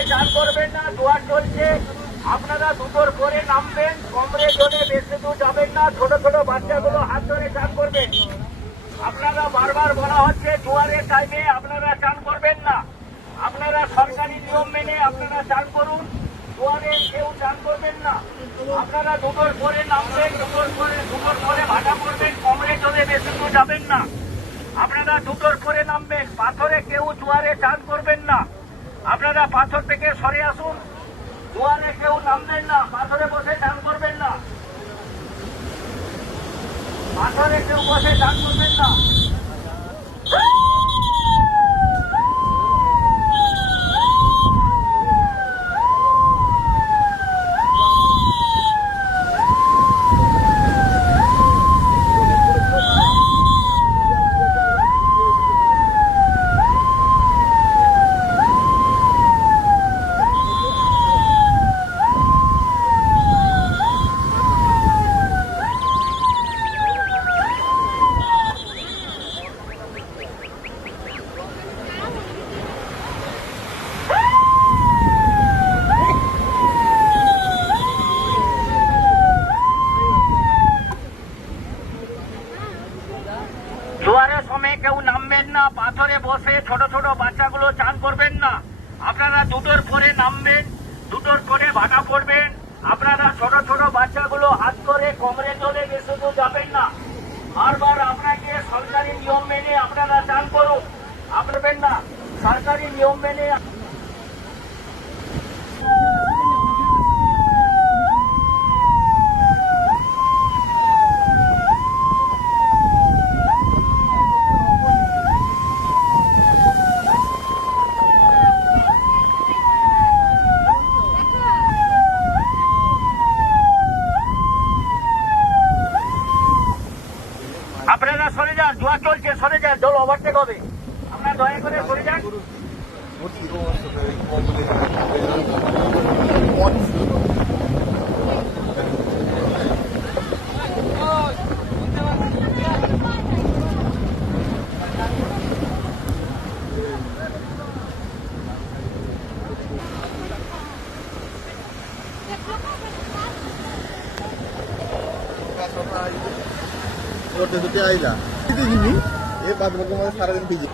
জলে চান করবেন না, জোয়ার চলছে। আপনারা দুটোর পরে নামবেন, কমরে জলে বেশি দূর যাবেন না। ছোট ছোট বাচ্চাগুলো হাত ধরে চান করবেন। আপনারা বারবার বলা হচ্ছে জোয়ারের টাইমে আপনারা চান করবেন না। আপনারা সরকারি নিয়ম মেনে আপনারা চান করুন, জোয়ারে কেউ চান করবেন না। আপনারা দুটোর পরে নামবেন, দুটোর পরে ভাটা করবেন, কমরে জলে বেশি দূর যাবেন না। আপনারা দুটোর পরে নামবেন, পাথরে কেউ জোয়ারে চান করবেন না। আপনারা পাথর থেকে সরে আসুন, জোয়ারে কেউ নামবেন না, পাথরে বসে চান করবেন না। পাথরে কেউ বসে চান করবেন না। জোয়ারের সময় কেউ নামবেন না, পাথরে বসে ছোট ছোট বাচ্চাগুলো চান করবেন না। আপনারা দুটোর পরে নামবেন, দুটোর পরে ভাটা পড়বেন। আপনারা ছোট ছোট বাচ্চাগুলো হাত করে কমরে জলে বেশি দূর যাবেন না। বারবার আপনাকে সরকারি নিয়ম মেনে আপনারা চান করুন, আপনাবেন না। সরকারি নিয়ম মেনে আপনারা সরে যান, জোয়ার চলছে, সরে যান, জল ওভারটেক হবে। আপনারা দয়া করে সরে যান। করতে আইলা, এ বাদ বাকি সারাদিন ভিজে।